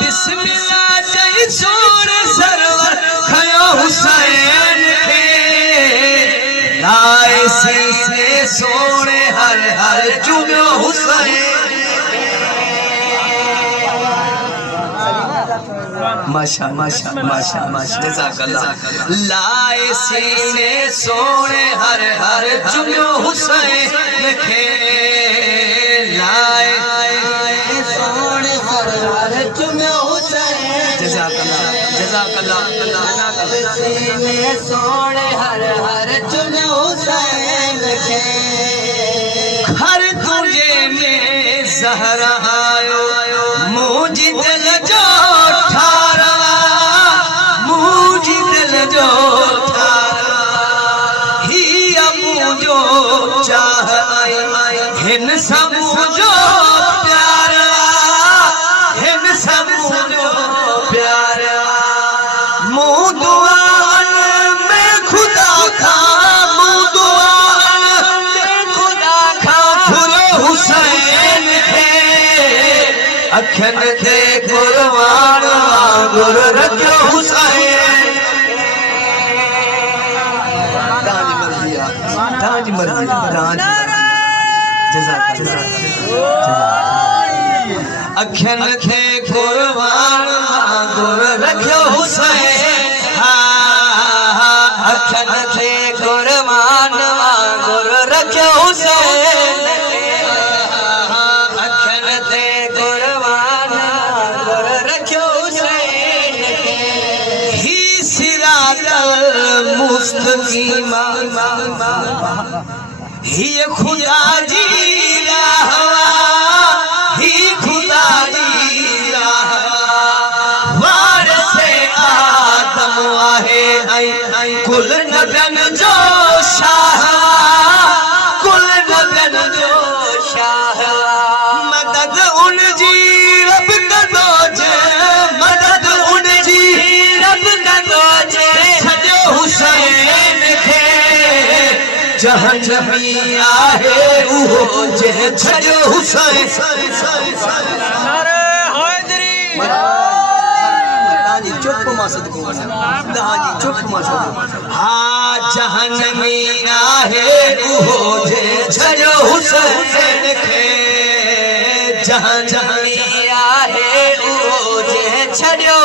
बिस्मिल्लाह जय सोने सरवर खयो हुसैन खे लाए सीने सोने हर हर चुम्यो हुसैन माशा माशा माशा माशा जज़ाकल्लाह लाए सीने सोने हर हर चुम्यो हुसैन खे लाए सोने हर हर चुम्यो हुसैन जज़ाकल्लाह जज़ाकल्लाह सीने सोने हर हर चुम्यो हुसैन खे हर तुझे में ज़हरा आयो मुझे दिल जो हिन समूजो प्यारा हिन समूजो प्यारा मुँह दुआन में खुदा खा मुँह दुआन में खुदा खा फुलो हुसैन थे अखन थे कुर्बान गुर रखो हुसैन ताज मर्जी ताज अखन थे कुर्बान गुर रखो हुसैन अखन थे कुर्बान गुर रखो हुसैन अखन थे कुर्बान गुर रखो हुसैन ही सिरातल मुस्तकीम ही खुदा जी रहवा ही खुदा जी रहवा वारसे आदम आहे कुल नबन जो शाह कुल नबन जो शाह मदद उन जी रब कदो जे मदद उन जी रब कदो जे सजो हुसैन खे जहां जमी आहे उहो जे छजो हुसैन अरे हैदरी दानी चुप मासद को दानी चुप मासद हां जहां जमी आहे उहो जे छजो हुसैन खे जहां जमी आहे उहो जे छजो